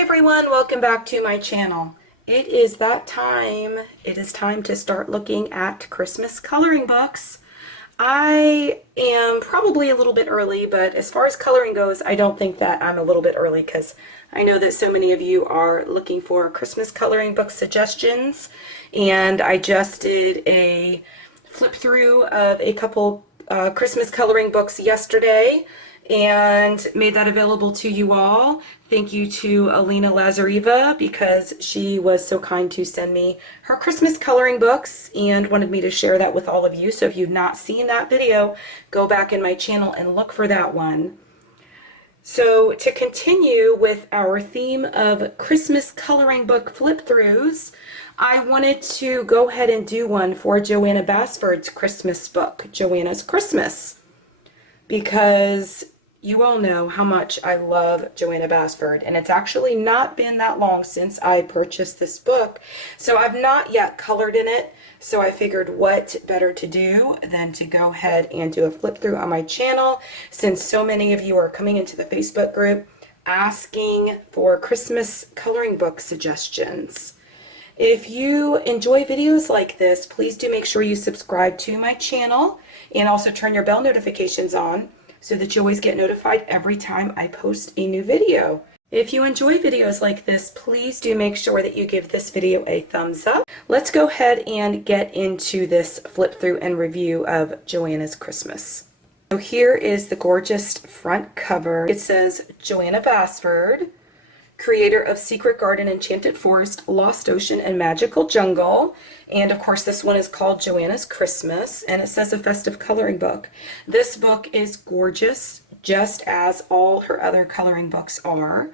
everyone, welcome back to my channel. It is that time. It is time to start looking at Christmas coloring books. I am probably a little bit early, but as far as coloring goes, I don't think that I'm a little bit early because I know that so many of you are looking for Christmas coloring book suggestions, and I just did a flip through of a couple Christmas coloring books yesterday and made that available to you all. Thank you to Alina Lazareva because she was so kind to send me her Christmas coloring books and wanted me to share that with all of you. So if you've not seen that video, go back in my channel and look for that one. So to continue with our theme of Christmas coloring book flip-throughs, I wanted to go ahead and do one for Johanna Basford's Christmas book, Joanna's Christmas, because you all know how much I love Johanna Basford, and it's actually not been that long since I purchased this book, so I've not yet colored in it, so I figured what better to do than to go ahead and do a flip through on my channel, since so many of you are coming into the Facebook group asking for Christmas coloring book suggestions. If you enjoy videos like this, please do make sure you subscribe to my channel and also turn your bell notifications on so that you always get notified every time I post a new video. If you enjoy videos like this, please do make sure that you give this video a thumbs up. Let's go ahead and get into this flip through and review of Joanna's Christmas. So here is the gorgeous front cover. It says Johanna Basford, creator of Secret Garden, Enchanted Forest, Lost Ocean, and Magical Jungle. And of course this one is called Joanna's Christmas, and it says a festive coloring book. This book is gorgeous, just as all her other coloring books are.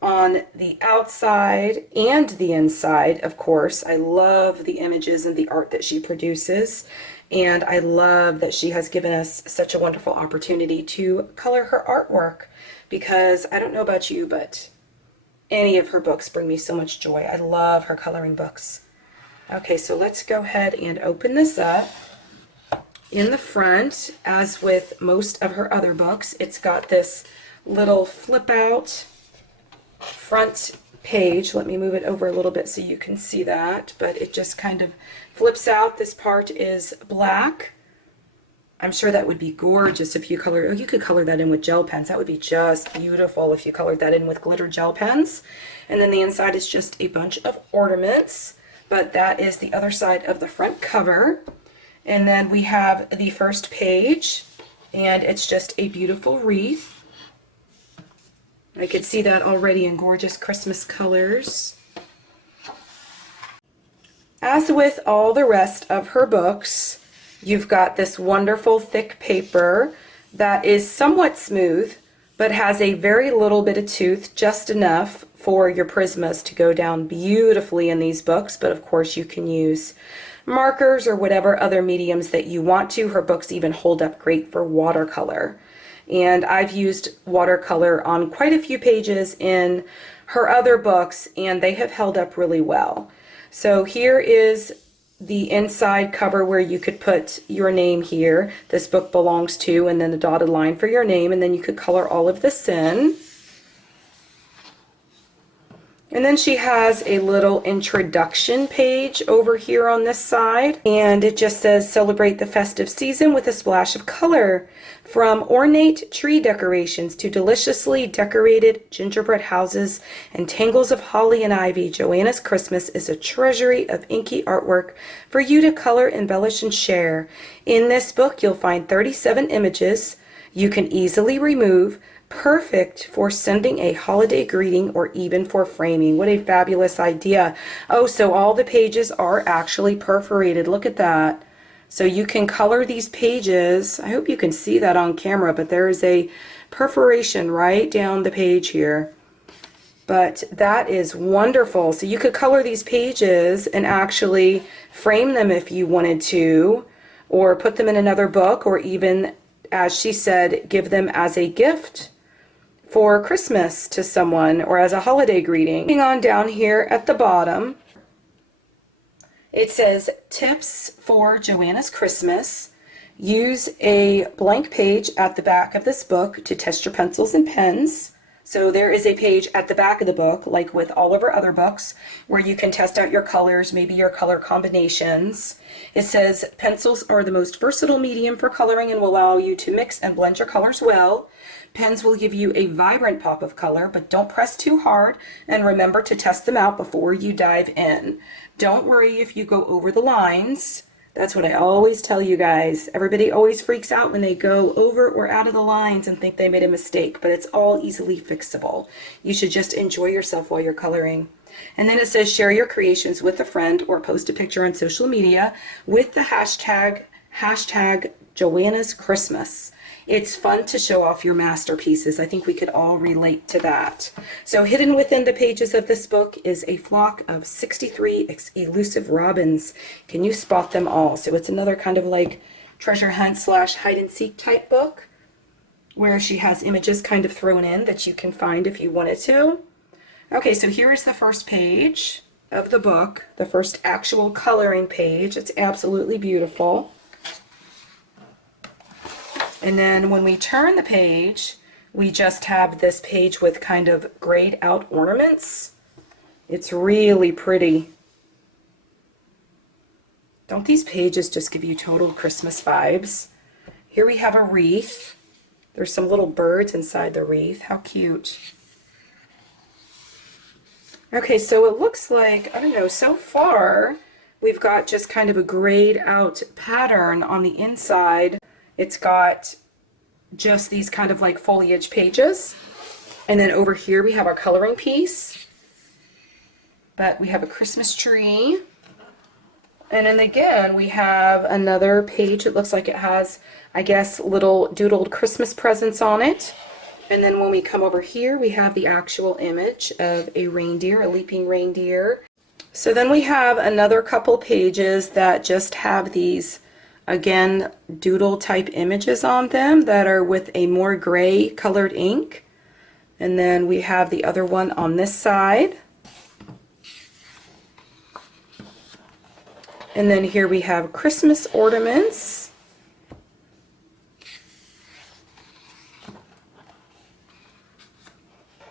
On the outside and the inside, of course, I love the images and the art that she produces, and I love that she has given us such a wonderful opportunity to color her artwork, because I don't know about you, but any of her books bring me so much joy. I love her coloring books. Okay, so let's go ahead and open this up. In the front, as with most of her other books, it's got this little flip out front page. Let me move it over a little bit so you can see that, but it just kind of flips out. This part is black. I'm sure that would be gorgeous if you color, you could color that in with gel pens. That would be just beautiful if you colored that in with glitter gel pens. And then the inside is just a bunch of ornaments, but that is the other side of the front cover. And then we have the first page, and it's just a beautiful wreath. I could see that already in gorgeous Christmas colors. As with all the rest of her books, you've got this wonderful thick paper that is somewhat smooth, but has a very little bit of tooth, just enough for your Prismas to go down beautifully in these books, but of course you can use markers or whatever other mediums that you want to. Her books even hold up great for watercolor. And I've used watercolor on quite a few pages in her other books, and they have held up really well. So here is the inside cover where you could put your name here. This book belongs to, and then the dotted line for your name, and then you could color all of this in. And then she has a little introduction page over here on this side, and it just says, celebrate the festive season with a splash of color. From ornate tree decorations to deliciously decorated gingerbread houses and tangles of holly and ivy, Joanna's Christmas is a treasury of inky artwork for you to color, embellish, and share. In this book, you'll find 37 images you can easily remove, perfect for sending a holiday greeting or even for framing. What a fabulous idea. Oh, so all the pages are actually perforated. Look at that. So you can color these pages. I hope you can see that on camera, but there is a perforation right down the page here. But that is wonderful. So you could color these pages and actually frame them if you wanted to, or put them in another book, or even, as she said, give them as a gift for Christmas to someone or as a holiday greeting. Moving on down here at the bottom, it says tips for Joanna's Christmas. Use a blank page at the back of this book to test your pencils and pens. So there is a page at the back of the book, like with all of our other books, where you can test out your colors, maybe your color combinations. It says pencils are the most versatile medium for coloring and will allow you to mix and blend your colors well. Pens will give you a vibrant pop of color, but don't press too hard, and remember to test them out before you dive in. Don't worry if you go over the lines. That's what I always tell you guys. Everybody always freaks out when they go over or out of the lines and think they made a mistake, but it's all easily fixable. You should just enjoy yourself while you're coloring. And then it says share your creations with a friend or post a picture on social media with the hashtag Joanna's Christmas. It's fun to show off your masterpieces. I think we could all relate to that. So hidden within the pages of this book is a flock of 63 elusive robins. Can you spot them all? So it's another kind of like treasure hunt / hide and seek type book where she has images kind of thrown in that you can find if you wanted to. Okay, so here is the first page of the book, the first actual coloring page. It's absolutely beautiful. And then when we turn the page, we just have this page with kind of grayed out ornaments. It's really pretty. Don't these pages just give you total Christmas vibes? Here we have a wreath. There's some little birds inside the wreath. How cute. Okay, so it looks like, I don't know, so far we've got just kind of a grayed out pattern on the inside. It's got just these kind of like foliage pages. And then over here we have our coloring piece. But we have a Christmas tree. And then again we have another page. It looks like it has, I guess, little doodled Christmas presents on it. And then when we come over here we have the actual image of a reindeer, a leaping reindeer. So then we have another couple pages that just have these, again, doodle type images on them that are with a more gray colored ink. And then we have the other one on this side. And then here we have Christmas ornaments.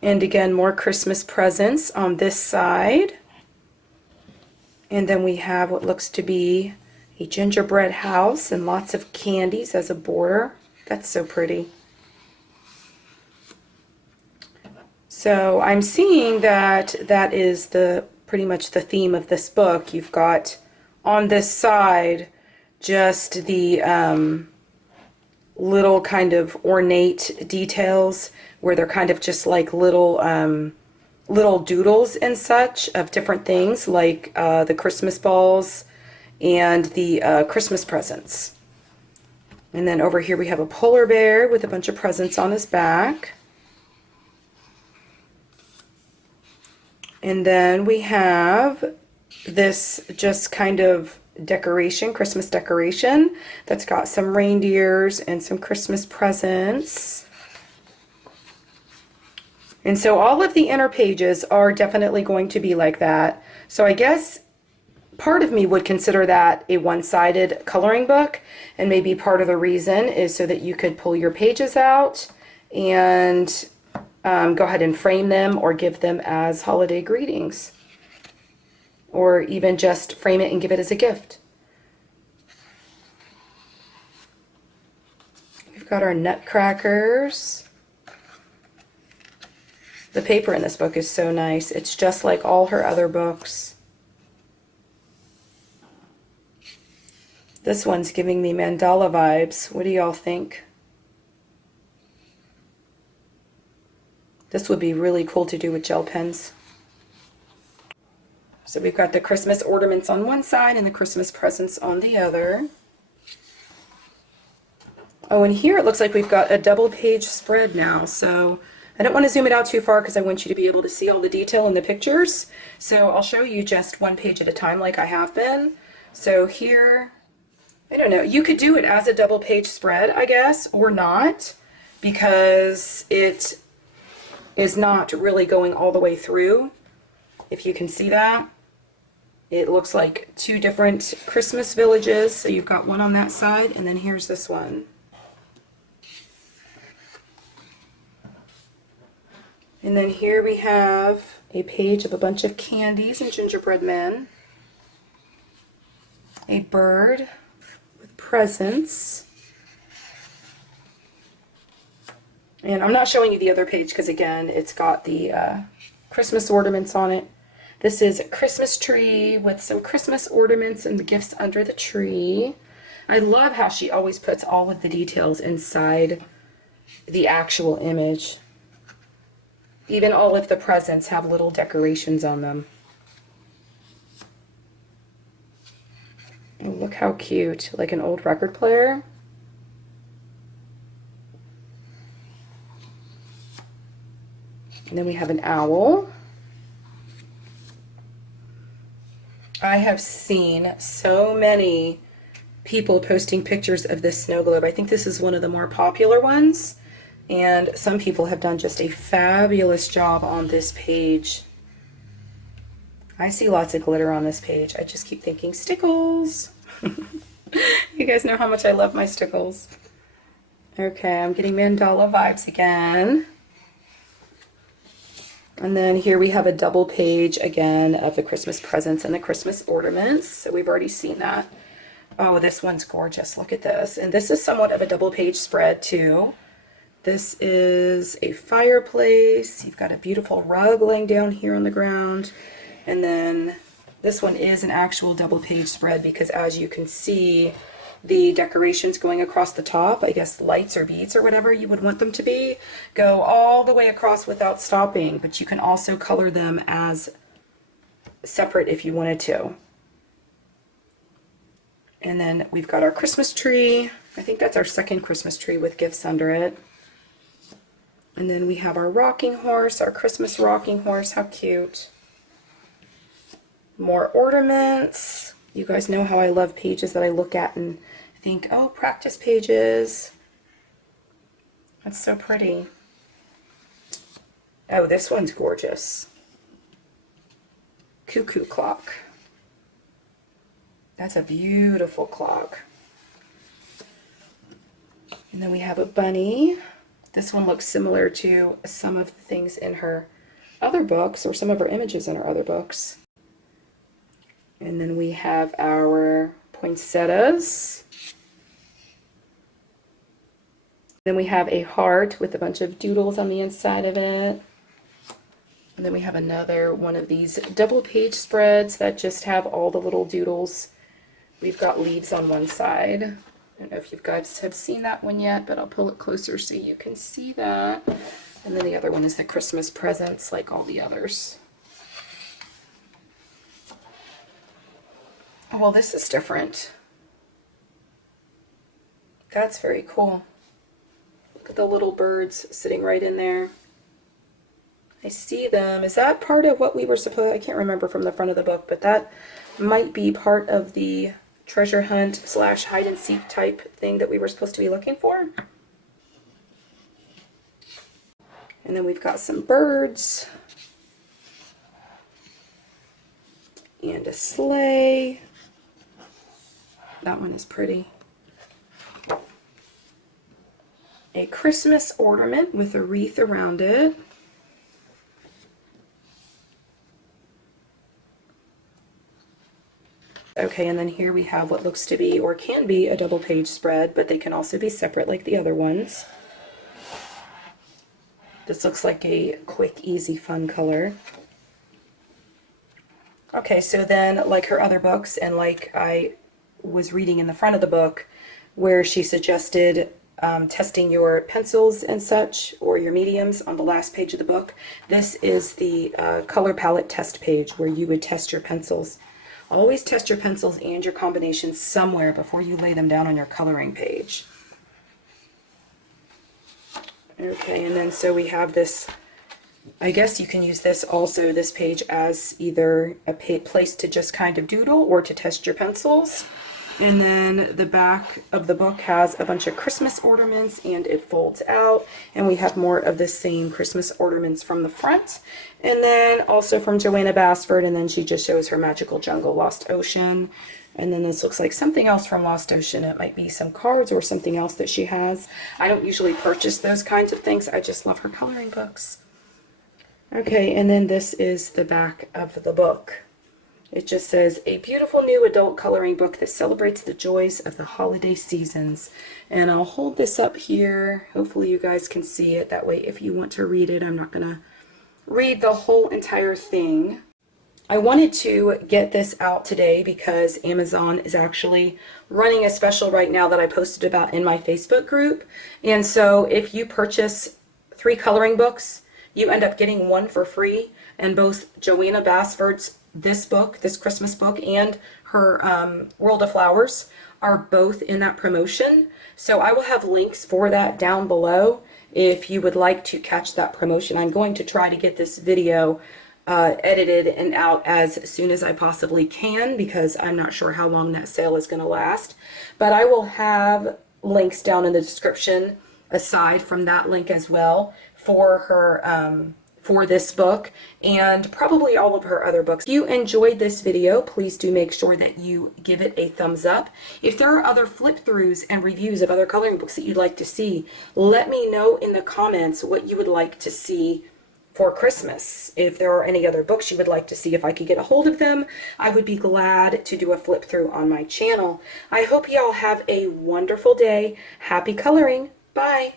And again, more Christmas presents on this side. And then we have what looks to be a gingerbread house and lots of candies as a border. That's so pretty. So I'm seeing that that is pretty much the theme of this book. You've got on this side just the little kind of ornate details where they're kind of just like little doodles and such of different things, like the Christmas balls and the Christmas presents. And then over here we have a polar bear with a bunch of presents on his back. And then we have this just kind of decoration, Christmas decoration, that's got some reindeers and some Christmas presents. And so all of the inner pages are definitely going to be like that. So I guess part of me would consider that a one-sided coloring book, and maybe part of the reason is so that you could pull your pages out and go ahead and frame them or give them as holiday greetings, or even just frame it and give it as a gift. We've got our nutcrackers. The paper in this book is so nice. It's just like all her other books. This one's giving me mandala vibes. What do y'all think? This would be really cool to do with gel pens. So we've got the Christmas ornaments on one side and the Christmas presents on the other. Oh, and here it looks like we've got a double page spread now. So I don't want to zoom it out too far because I want you to be able to see all the detail in the pictures. So I'll show you just one page at a time like I have been. So here, I don't know, you could do it as a double page spread, I guess, or not, because it is not really going all the way through. If you can see that, it looks like two different Christmas villages. So you've got one on that side, and then here's this one. And then here we have a page of a bunch of candies and gingerbread men. A bird with presents. And I'm not showing you the other page because, again, it's got the Christmas ornaments on it. This is a Christmas tree with some Christmas ornaments and the gifts under the tree. I love how she always puts all of the details inside the actual image. Even all of the presents have little decorations on them. Oh, look how cute, like an old record player. And then we have an owl. I have seen so many people posting pictures of this snow globe. I think this is one of the more popular ones, and some people have done just a fabulous job on this page. I see lots of glitter on this page. I just keep thinking stickles. You guys know how much I love my stickles. Okay, I'm getting mandala vibes again. And then here we have a double page again of the Christmas presents and the Christmas ornaments. So we've already seen that. Oh, this one's gorgeous. Look at this. And this is somewhat of a double page spread too. This is a fireplace. You've got a beautiful rug laying down here on the ground. And then this one is an actual double page spread because, as you can see, the decorations going across the top, I guess lights or beads or whatever you would want them to be, go all the way across without stopping, but you can also color them as separate if you wanted to. And then we've got our Christmas tree. I think that's our second Christmas tree with gifts under it. And then we have our rocking horse, our Christmas rocking horse. How cute. More ornaments. You guys know how I love pages that I look at and think, oh, practice pages. That's so pretty. Oh, this one's gorgeous. Cuckoo clock. That's a beautiful clock. And then we have a bunny. This one looks similar to some of the things in her other books, or some of her images in her other books. And then we have our poinsettias. Then we have a heart with a bunch of doodles on the inside of it. And then we have another one of these double page spreads that just have all the little doodles. We've got leaves on one side. I don't know if you guys have seen that one yet, but I'll pull it closer so you can see that. And then the other one is the Christmas presents, like all the others. Oh, well, this is different. That's very cool. Look at the little birds sitting right in there. I see them. Is that part of what we were supposed, I can't remember from the front of the book, but that might be part of the treasure hunt / hide and seek type thing that we were supposed to be looking for. And then we've got some birds and a sleigh. That one is pretty. A Christmas ornament with a wreath around it. Okay, and then here we have what looks to be, or can be, a double page spread, but they can also be separate like the other ones. This looks like a quick, easy, fun color. Okay, so then, like her other books, and like I was reading in the front of the book, where she suggested testing your pencils and such, or your mediums on the last page of the book, this is the color palette test page where you would test your pencils. Always test your pencils and your combinations somewhere before you lay them down on your coloring page. Okay, and then so we have this, I guess you can use this also, this page, as either a place to just kind of doodle or to test your pencils. And then the back of the book has a bunch of Christmas ornaments and it folds out, and we have more of the same Christmas ornaments from the front. And then also from Johanna Basford, and then she just shows her Magical Jungle Lost Ocean. And then this looks like something else from Lost Ocean. It might be some cards or something else that she has. I don't usually purchase those kinds of things. I just love her coloring books. Okay, and then this is the back of the book. It just says, a beautiful new adult coloring book that celebrates the joys of the holiday seasons. And I'll hold this up here. Hopefully you guys can see it. That way, if you want to read it, I'm not going to read the whole entire thing. I wanted to get this out today because Amazon is actually running a special right now that I posted about in my Facebook group. And so if you purchase 3 coloring books, you end up getting 1 for free. And both Johanna Basford's this book, this Christmas book, and her World of Flowers are both in that promotion. So I will have links for that down below if you would like to catch that promotion. I'm going to try to get this video edited and out as soon as I possibly can because I'm not sure how long that sale is going to last. But I will have links down in the description aside from that link as well for her for this book and probably all of her other books. If you enjoyed this video, please do make sure that you give it a thumbs up. If there are other flip-throughs and reviews of other coloring books that you'd like to see, let me know in the comments what you would like to see for Christmas. If there are any other books you would like to see, if I could get a hold of them, I would be glad to do a flip through on my channel. I hope y'all have a wonderful day. Happy coloring. Bye.